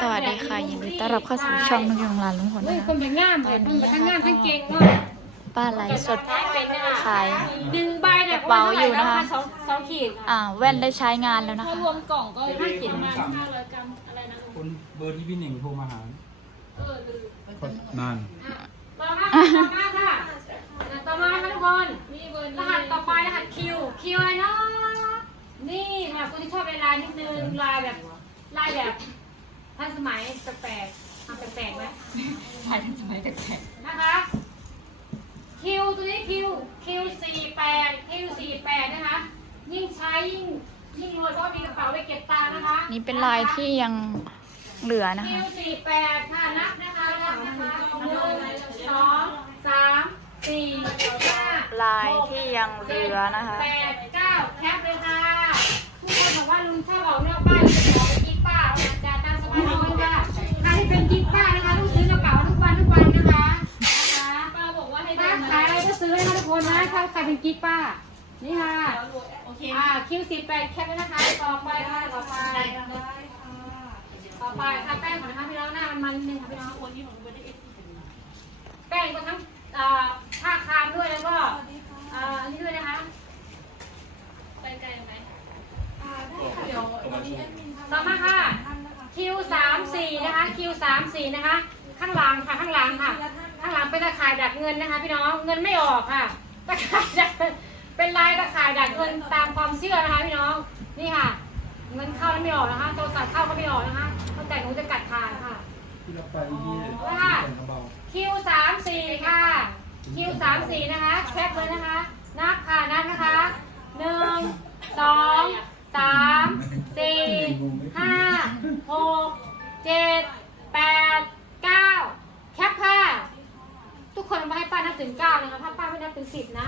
สวัสดีค่ะยินดีต้อนรับเข้าสู่ช่องนุ่งยงลานลุงพลเฮ้ยนะคนคะเป็นงามเลยคนเป็นทั้งงามทั้งเก่งเนาะป้าไลฟ์สดท้ายเป็นเนี่ยขายหนึ่งใบเนี่ยกระเป๋าอยู่นะคะสองสองขีดอ่าแว่นได้ใช้งานแล้วนะถ้าคะรวมกล่องก็ห้าขีดประมาณห้าร้อยกรัมอะไรนะคนเบอร์ที่พี่หนิงโทรมาหา เออลืม นาน ต่อมาค่ะต่อมาค่ะต่อมาค่ะทุกคนมีเบอร์รหัสต่อไปรหัสคิวคิวอะไรเนาะนี่ค่ะคนที่ชอบลายนิดนึงลายแบบลายแบบทันสมัยแปลกๆทำแปลกๆไหม ถ่ายเป็นสมัยแปลก นะคะคิวตัวนี้ คิวคิวสี่แปดคิวสี่แปดนะคะ ยิ่งใช้ยิ่งยิ่งรวยเพราะว่ามีกระเป๋าไว้เก็บตังค์นะคะ นี่เป็นลายที่ยังเหลือนะคิคะวสี่แปดค่ะนับนะคะนับนะคะหนึ่งสองสามสี่ห้าลายที่ยังเหลือนะคะ แปดเก้าแคปเลยค่ะทุกคนบอกว่าลุงชอบออกนอกบ้านจะขอเป็นกิ๊กป้าเอาหลังจากตามสบายน้อยค่ะใครที่เป็นกิ๊กป้านะคะต้องซื้อกระเป๋าทุกวันทุกวันนะคะนะคะ ๆป้าบอกว่าให้ ถ้า ได้ ขายอะไรก็ซื้อให้นะทุกคนนะถ้าใครเป็นกิ๊กป้า นี่ค่ะ โอเคอ่าคิวสิบแปดแคปไว้นะคะ ต่อไปค่ะต่อไปต่อไปค่ะแป้งก่อนนะคะพี่น้องหน้ามันมันนิดนึงค่ะพี่น้องแป้งก็ทั้งอ่าผ้าคามด้วยแล้วก็อ่าอันนี้ด้วยนะคะ ไปไกลไหมต่อมาค่ะ คิวสามสี่นะคะ คิวสามสี่นะคะ ข้างหลังค่ะ ข้างหลังค่ะข้างหลังเป็นตะข่ายดักเงินนะคะ พี่น้องเงินไม่ออกค่ะตะข่ายดักเป็นลายตะข่ายดักเงินตามความเชื่อนะคะพี่น้องนี่ค่ะ เงินเข้าแล้วไม่ออกนะคะโทรศัพท์เข้าก็ไม่ออกนะคะเข้าใจหนูจะกัดทานค่ะที่เราไปที่ว่าเป็นกระเบาคิวสามสี่ค่ะคิวสามสี่นะคะแคปเลยนะคะ นับค่ะนับนะคะหนึ่งสองสามสี่ห้าหกเจ็ดแปดเก้าแคปค่ะ ทุกคน มาให้ป้านับถึงเก้านะคะถ้าป้าไม่นับถึงสิบนะ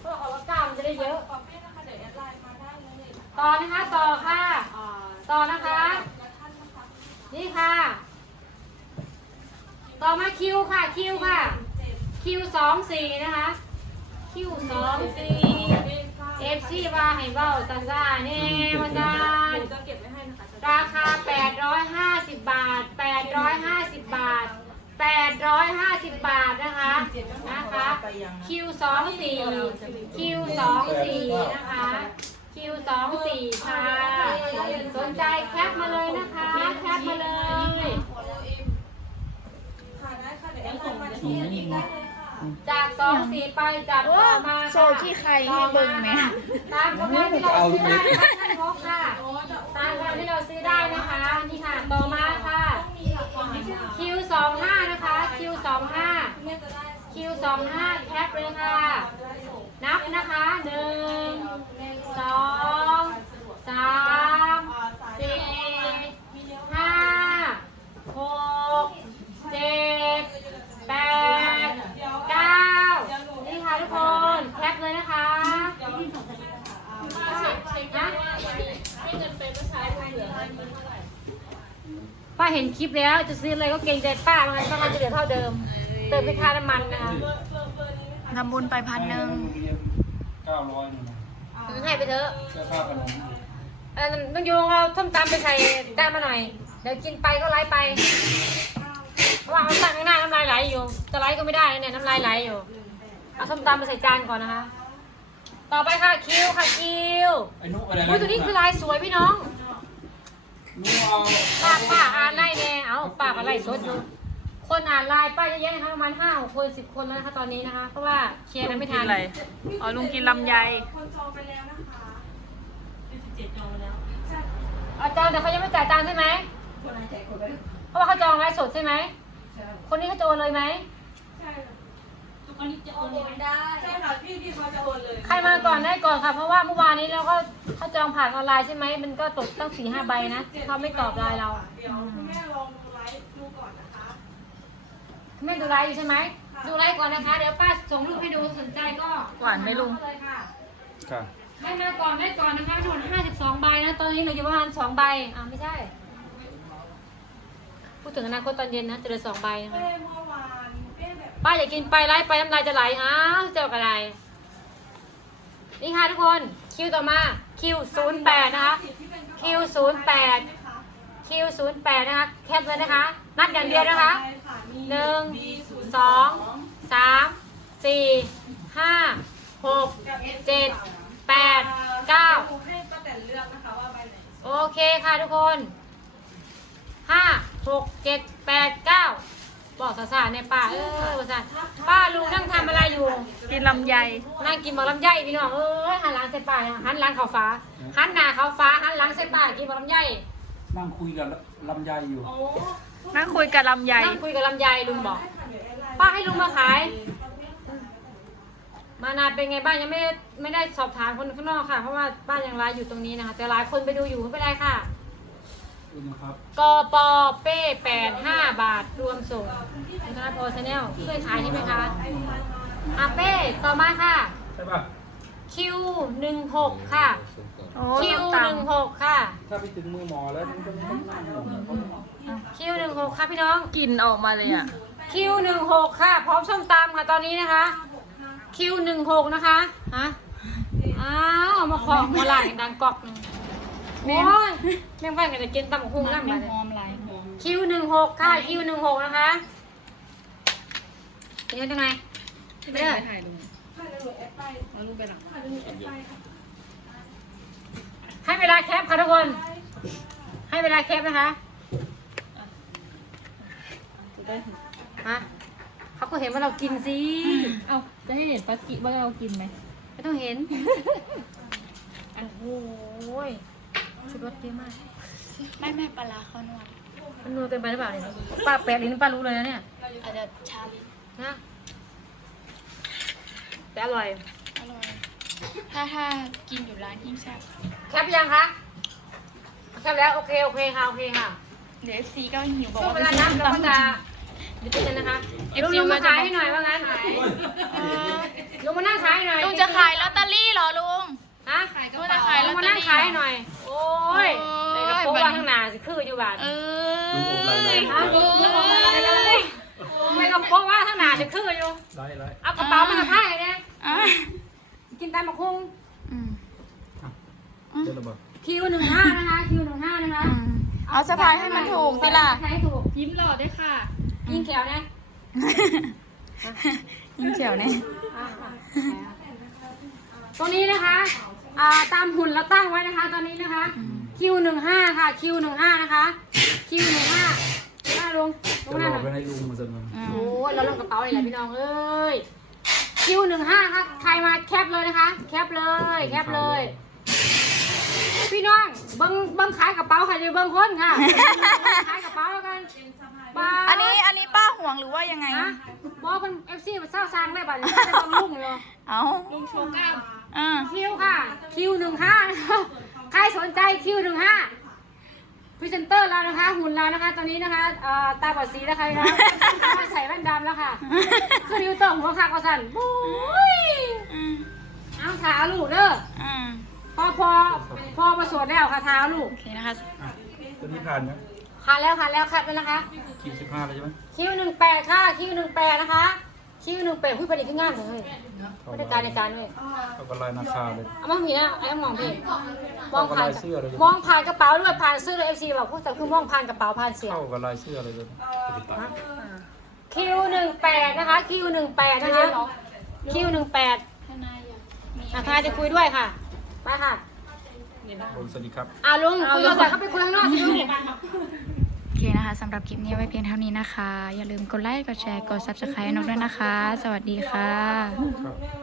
เพราะออกว่าเก้ามันจะได้เยอะต่อนะคะต่อค่ะต่อนะคะ นี่ค่ะ ต่อมาคิวค่ะคิวค่ะคิวสองสี่นะคะคิวสองสี่เอฟซีว่าให้เบ้าซาซาเน่มาจานราคา850บาท850บาท850บาทนะคะนะคะคิวสองสี่คิวสองสี่นะคะ คิวสองสี่ค่ะ สนใจแคปมาเลยนะคะ แคปมาเลยอืมจากสองสี่ไปจากต่อมาโซที่ใครให้เบิ่งไหมตามกำลังที่เราซื้อได้นะคะท่านพกค่ะ ตามกำลังที่เราซื้อได้นะคะ นี่ค่ะ ต่อมาค่ะคิวสองห้านะคะคิวสองห้า คิวสองห้าแคปเลยค่ะ นับนะคะหนึ่งสองสามสี่ห้าหกเจ็ดแปดเก้านี่ค่ะทุกคนแคปเลยนะคะป้าเห็นคลิปแล้วจะซื้ออะไรก็เกรงใจป้ามันป้ามันจะเหลือเท่าเดิม ติมไปค่าน้ำมันนะคะทำบุญไปพันหนึ่งเก้าร้อยหนึ่งให้ไปเถอะเสื้อผ้าขนมเออต้องโยงเอาส้มตำไปใส่จานมาหน่อย เดี๋ยวกินไปก็ไล่ไปเพราะว่าเขาตั้งข้างหน้าน้ำลายไหลอยู่จะไล่ก็ไม่ได้นะเนี่ยน้ำลายไหลอยู่ เอาส้มตำไปใส่จานก่อนนะคะ ต่อไปค่ะคิวค่ะคิวไอ้นุอะไรนะอุ้ยตัวนี้คือลายสวยพี่น้องนุเอาป้าป้าอ่านไล่แน่เอาป้าก็ไล่สดอยู่ คนอ่านไลน์ป้าเยอะแยะนะคะประมาณห้าหกคนสิบคนแล้วนะคะตอนนี้นะคะ เพราะว่าเคลียร์กันไม่ทัน อ๋อลุงกินลำไยอาจารย์แต่เขายังไม่จ่ายตังค์ใช่ไหมเพราะว่าเขาจองไลฟ์สดใช่ไหมคนนี้เขาจะโอนเลยไหมคนนี้จะโอนเงินได้ใช่ค่ะพี่พี่เขาจะโอนเลยใครมาก่อนได้ก่อนค่ะ เพราะว่าเมื่อวานนี้เราก็เขาจองผ่านออนไลน์ใช่ไหม มันก็ตกตั้งสี่ห้าใบนะเขาไม่ตอบไลน์เรา เดี๋ยวคุณแม่ลองดูไลฟ์ดูก่อนนะคะ แม่ดูไลฟ์อยู่ใช่ไหม ดูไลฟ์ก่อนนะคะ เดี๋ยวป้าส่งรูปให้ดูสนใจก็หวานไหมลุง เลยค่ะค่ะ ให้มาก่อนได้ก่อนนะคะทั้งหมดห้าสิบสองใบนะ ตอนนี้เหลืออยู่ประมาณสองใบอะไม่ใช่ พูดถึงอนาคตตอนเย็นนะจะเหลือสองใบนะคะเอ้เมื่อวานเอ้แบบป้าอยากกินไปไล่ไปน้ำลายจะไหลอ้าวเจ้ากระไรนี่ค่ะทุกคนคิวต่อมาคิวศูนย์แปดนะคะคิวศูนย์แปดนะ คะคิคิวศูนย์แปดนะคะแคปเลยนะคะ นัดอย่างเดียวนะคะใช่ค่ะมีหนึ่ง B02 สองสามสี่ห้าหกกับ S เจ็ดแปดเก้าครูให้ป้าแตนเลือกนะคะว่าใบไหนโอเคค่ะทุกคนห้าหกเจ็ดแปดเก้าบอกสาๆเนี่ยป้าเออสาป้าลุงนั่งทำอะไรอยู่ กินลำไยนั่งกินหมอลำไยพี่น้องเอ้ยหันหลังใส่ป้าหันหลังเขาฟ้าหันหน้าเขาฟ้าหันหลังใส่ป้ากินหมอลำไย นั่งคุยกับลำไยอยู่โอ้นั่งคุยกับลำไยนั่งคุยกับลำไยลุงบอก ป้าให้ลุงมาขาย มานานเป็นไงบ้างยังไม่ได้ไม่ได้สอบถามคนข้างนอกค่ะ เพราะว่าป้ายังไลฟ์อยู่ตรงนี้นะคะแต่หลายคนไปดูอยู่ไม่เป็นไรค่ะดูนะครับกปเป้แปดห้าบาทรวมส่งคุณธนพรชาแนลเคยขายใช่ไหมคะอาเป้ต่อมาค่ะ ใช่ป่ะ คิวหนึ่งหกค่ะ โอ้คิวส้มหนึ่งตำหกค่ะ ถ้าไปถึงมือหมอแล้วมันก็ไม่ต้องนั่งหรอกคิวหนึ่งหกค่ะพี่น้อง กลิ่นออกมาเลยอะคิวหนึ่งหกค่ะ พร้อมส้มตำค่ะตอนนี้นะคะคิวหนึ่งหกนะคะฮะอ้าวมาขอหัวหลานดังกอกหนึ่งโอ้ยแม่งแฟนกันจะกินตำบักหุ่งนั่นมาเลย หอมไรคิวหนึ่งหกค่ะคิวหนึ่งหกนะคะเป็นยังไงเด้อถ่ายลุงค่ะ เดี๋ยวหนูแอดไปแล้วลุงไปหลังค่ะเดี๋ยวหนูแอดไปค่ะให้เวลาแคปค่ะทุกคน ให้เวลาแคปนะคะฮะเขาก็เห็นว่าเรากินสิเอาจะให้เห็นปลากิว่าเรากินไหมไม่ต้องเห็น โอ้โหยชุดรสเยอะมาก ไม่ไม่ปลาร้าเขานวดมันนัวเกินไปหรือเปล่าเนี่ยป้าแปะลิ้นป้ารู้เลยนะเนี่ยอาจจะชาลินะ แต่อร่อย อร่อย ถ้าถ้ากินอยู่ร้านยิ่งแซ่บแคปยังคะแคปแล้วโอเคโอเคค่ะโอเคค่ะเดี๋ยวเอฟซีก็หิวบอกช่วงว่าเวลานับเราก็จะหยุดกันนะคะลุงลุงมาขายให้หน่อยว่างั้นลุงมานั่งขายให้หน่อยลุงจะขายลอตเตอรี่เหรอลุง ฮะลุงจะขายลลุองตมาเตอนั่งรี่ขายให้หน่อย โอ้ยโอ้ในยกระโปรงว่าข้างหน้าสิคืออยู่บาท เอลุงอบอะไรนะ ฮะไม่กระ โปรงว่าข้างหน้าสิคืออยู่ไล่ไล่เอากระเป๋ามาถ่ายเนี่ยอะกินตามมะคุ้งอืมเดี๋ยวเราบอกคิวหนึ่งห้านะคะคิวหนึ่งห้านะคะเอาสะพายให้มันถูกสิล่ะให้ถูกยิ้มหล่อด้วยค่ะ ยิงแขวนะยิ่งเขียวเนี่ยตัวนี้นะคะอ่าตามหุ่นเราตั้งไว้นะคะ ตอนนี้นะคะ คิวหนึ่งห้าค่ะ คิวหนึ่งห้านะคะ คิวหนึ่งห้าหน้า ลงลงจะหน้าบหอกน่อย ไปให้ลุงมาสักหน่อยโอ้ยเราลงกระเป๋าเลยแหละพี่น้องเอ้ยคิวหนึ่งห้าค่ะใครมาแคปเลยนะคะ แคปเลย แคปเลย พี่น้องเบิ้งเบิ้งขายกระเป๋าค่ะเดี๋ยวเบิ้งคนค่ะขายกระเป๋าแล้วกันบ้าอันนี้อันนี้ป้าห่วงหรือว่ายังไงฮะบอกมันเอฟซีมันเศร้าซางได้บัดนี้จะต้องลุ่งเลยเอาลุงโชว์กล้ามอ่าคิวค่ะ คิวหนึ่งห้านะคะใครสนใจคิวหนึ่งห้า พรีเซนเตอร์เรานะคะ หุ่นเรานะคะ ตอนนี้นะคะเอ่อตาบอดสีนะคะพี่น้องมาใส่แว่นดำแล้วค่ะคือนิ้วโต่งหัวขากกระสันบุ้ยอืมเอาเท้าลูกเด้ออ่าพอพอพอมาสวดแล้วค่ะเท้าลูกโอเคนะคะอะตัวนี้ผ่านไหมขาดแล้วขาดแล้วคัดแล้วนะคะคิวสิบห้าเลยใช่ไหมคิวหนึ่งแปดค่ะคิวหนึ่งแปดนะคะ คิวหนึ่งแปดหุ้ยประเด็นขึ้นงานเลยบริการในการเลยเอากระไรนาคาเลย เอามาผีนะไอ้มองพี่มองเอากระผ่านไรเสื้อเลยมองผ่านกระเป๋าด้วยผ่านเสื้อเลยเอฟซีบอกพวกแต่คือมองผ่านกระเป๋าผ่านเสียงเข้ากับลายเสื้อเลยเลยคิวหนึ่งแปดนะคะคิวหนึ่งแปดนะคะคิวหนึ่งแปดทนายอยากมีอะทนายจะคุยด้วยค่ะไปค่ะผมสวัสดีครับอะลุงคุยโทรศัพท์เข้าไปคุยข้างนอกสิลุงโอ เคนะคะสำหรับคลิปนี้ไว้เพียงเท่านี้นะคะ อย่าลืมกดไลค์ กดแชร์ กด subscribe ให้นกด้วยนะคะ สวัสดีค่ะ